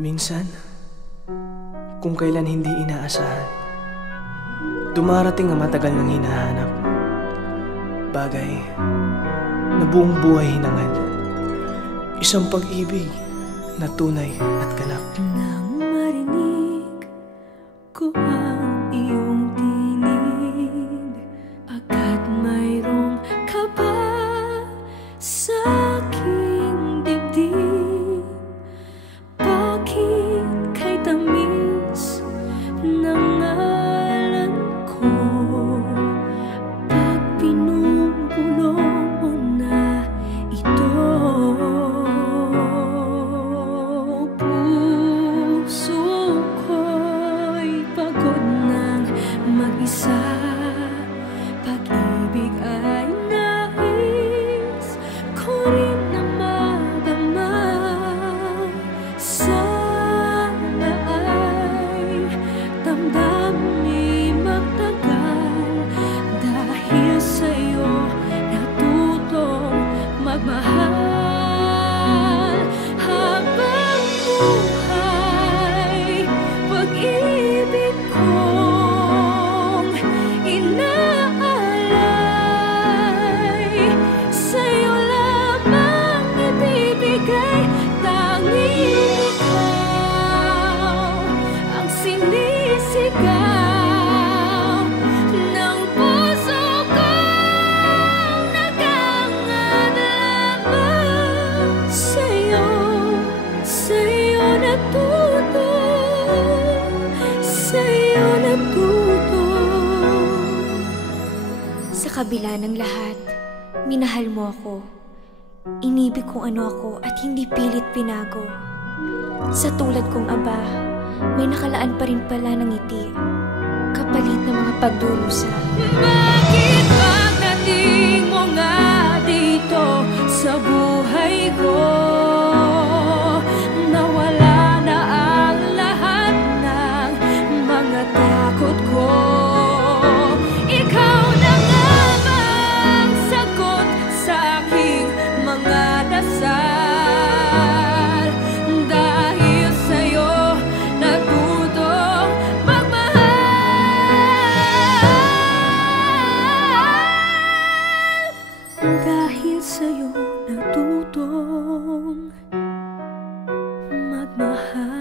Minsan, kung kailan hindi inaasahan, dumarating ang matagal nang hinahanap. Bagay na buong buhay hinangad. Isang pag-ibig na tunay at ganap. Nang marinig ko ang iyong tinig, agad mayroong kaba sa aking dibdib. Bakit kay tamis ng ngalan ko pag pinupulong mo na ito? Puso ko'y pagod ng mag-isa. Pag-ibig ay nais ko rin na madama. Sana ay damdamin magtagal, dahil sa'yo natutong magmahal habang buhay. Pag-ibig kong inaalay, sa'yo lamang ibibigay. Tanging ikaw ang sinisigaw ng puso kong nakangad lamang sa'yo. Sa'yo natuto, sa'yo natuto. Sa kabila ng lahat, minahal mo ako. Inibig kung ano ako at hindi pilit pinago. Sa tulad kong aba, may nakalaan pa rin pala ng ngiti, kapalit ng mga pagdurusa. Bakit pagdating mo nga dito sa buhay ko, nawala na ang lahat ng mga takot ko? Ikaw na nga bang sagot sa aking mga dasal? Dahil sa'yo natutong magmahal. Dahil sa'yo natutong magmahal.